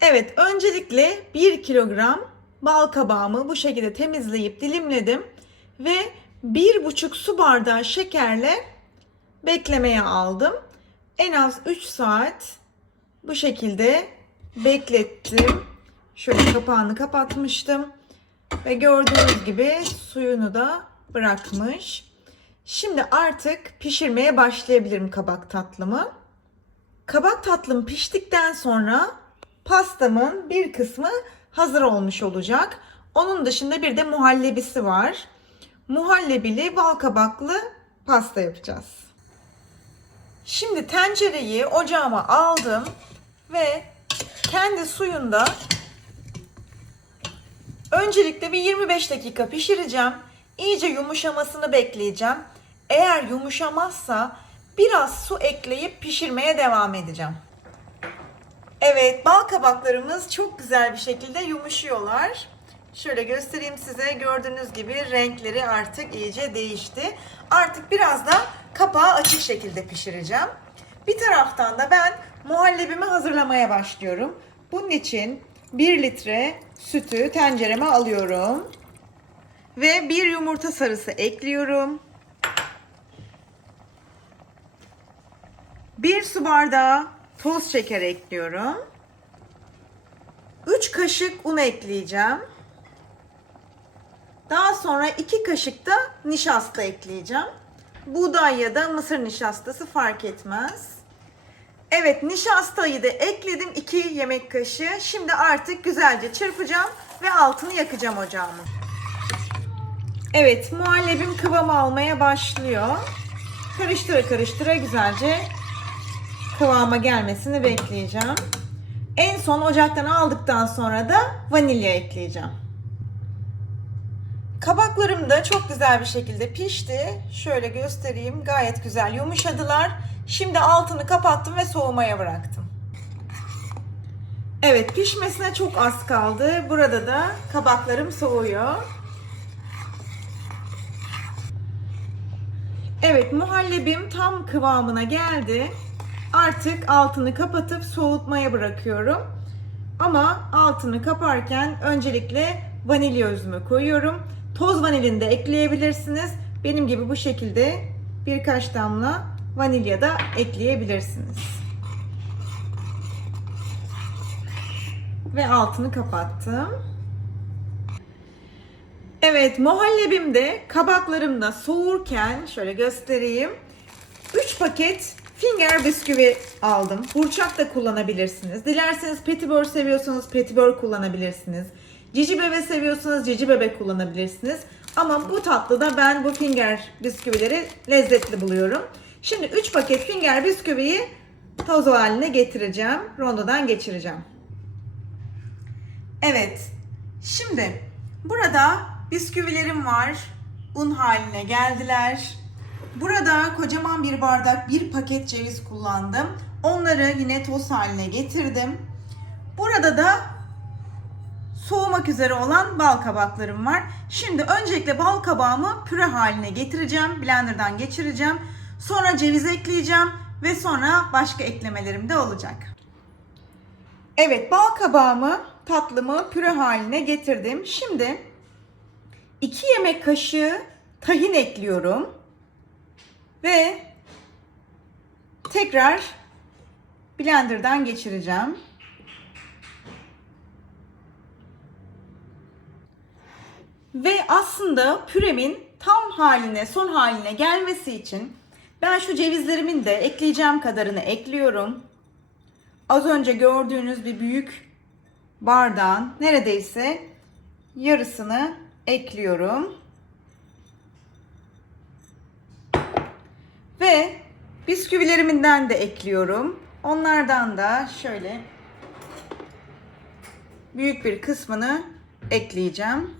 Evet, öncelikle 1 kilogram bal kabağımı bu şekilde temizleyip dilimledim ve 1,5 su bardağı şekerle beklemeye aldım. En az 3 saat bu şekilde beklettim. Şöyle kapağını kapatmıştım ve gördüğünüz gibi suyunu da bırakmış. Şimdi artık pişirmeye başlayabilirim kabak tatlımı. Kabak tatlım piştikten sonra pastamın bir kısmı hazır olmuş olacak. Onun dışında bir de muhallebisi var. Muhallebili bal kabaklı pasta yapacağız. Şimdi tencereyi ocağıma aldım ve kendi suyunda öncelikle bir 25 dakika pişireceğim. İyice yumuşamasını bekleyeceğim. Eğer yumuşamazsa biraz su ekleyip pişirmeye devam edeceğim. Evet, bal kabaklarımız çok güzel bir şekilde yumuşuyorlar. Şöyle göstereyim size. Gördüğünüz gibi renkleri artık iyice değişti. Artık biraz da kapağı açık şekilde pişireceğim. Bir taraftan da ben muhallebimi hazırlamaya başlıyorum. Bunun için 1 litre sütü tencereme alıyorum. Ve bir yumurta sarısı ekliyorum. 1 su bardağı toz şeker ekliyorum. 3 kaşık un ekleyeceğim. Daha sonra 2 kaşık da nişasta ekleyeceğim. Buğday ya da mısır nişastası fark etmez. Evet nişastayı da ekledim 2 yemek kaşığı. Şimdi artık güzelce çırpacağım ve altını yakacağım ocağımın. Evet muhallebim kıvam almaya başlıyor. Karıştıra karıştıra güzelce kıvama gelmesini bekleyeceğim. En son ocaktan aldıktan sonra da vanilya ekleyeceğim. Kabaklarım da çok güzel bir şekilde pişti. Şöyle göstereyim. Gayet güzel yumuşadılar. Şimdi altını kapattım ve soğumaya bıraktım. Evet pişmesine çok az kaldı. Burada da kabaklarım soğuyor. Evet muhallebim tam kıvamına geldi. Artık altını kapatıp soğutmaya bırakıyorum. Ama altını kaparken öncelikle vanilya özümü koyuyorum. Toz vanilini de ekleyebilirsiniz. Benim gibi bu şekilde birkaç damla vanilya da ekleyebilirsiniz. Ve altını kapattım. Evet muhallebim de kabaklarım da soğurken şöyle göstereyim. 3 paket finger bisküvi aldım. Burçak da kullanabilirsiniz. Dilerseniz petibör seviyorsanız petibör kullanabilirsiniz. Cici bebe seviyorsanız cici bebe kullanabilirsiniz. Ama bu tatlıda ben bu finger bisküvileri lezzetli buluyorum. Şimdi 3 paket finger bisküviyi toz haline getireceğim. Rondodan geçireceğim. Evet. Şimdi burada bisküvilerim var. Un haline geldiler. Burada kocaman bir bardak bir paket ceviz kullandım. Onları yine toz haline getirdim. Burada da soğumak üzere olan bal kabaklarım var. Şimdi öncelikle bal kabağımı püre haline getireceğim. Blenderdan geçireceğim. Sonra ceviz ekleyeceğim ve sonra başka eklemelerim de olacak. Evet bal kabağımı tatlımı püre haline getirdim. Şimdi 2 yemek kaşığı tahin ekliyorum. Ve tekrar blenderdan geçireceğim. Ve aslında püremin tam haline, son haline gelmesi için ben şu cevizlerimin de ekleyeceğim kadarını ekliyorum. Az önce gördüğünüz bir büyük bardağın neredeyse yarısını ekliyorum. Ve bisküvilerimden de ekliyorum. Onlardan da şöyle büyük bir kısmını ekleyeceğim.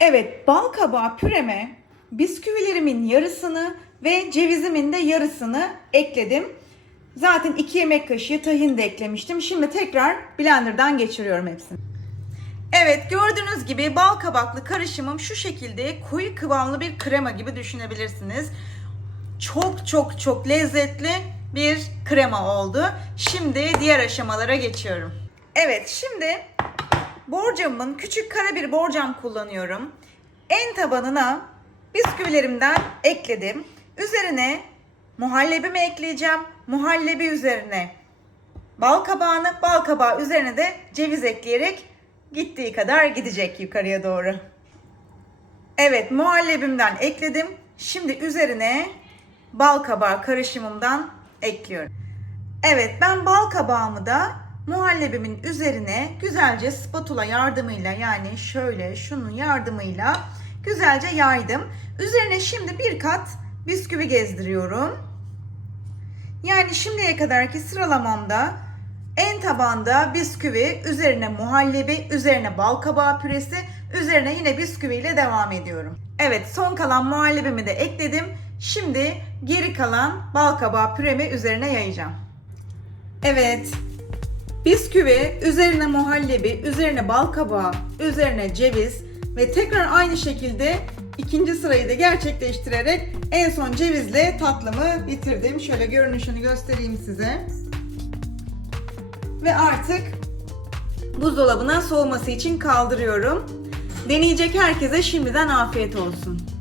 Evet, bal kabağı püreme bisküvilerimin yarısını ve cevizimin de yarısını ekledim. Zaten 2 yemek kaşığı tahin de eklemiştim. Şimdi tekrar blenderdan geçiriyorum hepsini. Evet gördüğünüz gibi bal kabaklı karışımım şu şekilde koyu kıvamlı bir krema gibi düşünebilirsiniz. Çok çok çok lezzetli bir krema oldu. Şimdi diğer aşamalara geçiyorum. Evet şimdi borcamın küçük kara bir borcam kullanıyorum. En tabanına bisküvilerimden ekledim. Üzerine muhallebimi ekleyeceğim. Muhallebi üzerine bal kabağını, bal kabağı üzerine de ceviz ekleyerek gittiği kadar gidecek yukarıya doğru. Evet muhallebimden ekledim. Şimdi üzerine bal kabağı karışımımdan ekliyorum. Evet ben bal kabağımı da muhallebimin üzerine güzelce spatula yardımıyla yani şöyle şunun yardımıyla güzelce yaydım. Üzerine şimdi bir kat bisküvi gezdiriyorum. Yani şimdiye kadarki sıralamamda en tabanda bisküvi, üzerine muhallebi, üzerine bal kabağı püresi, üzerine yine bisküvi ile devam ediyorum. Evet son kalan muhallebimi de ekledim. Şimdi geri kalan bal kabağı püremi üzerine yayacağım. Evet. Bisküvi, üzerine muhallebi, üzerine bal kabağı, üzerine ceviz ve tekrar aynı şekilde ikinci sırayı da gerçekleştirerek en son cevizle tatlımı bitirdim. Şöyle görünüşünü göstereyim size. Ve artık buzdolabına soğuması için kaldırıyorum. Deneyecek herkese şimdiden afiyet olsun.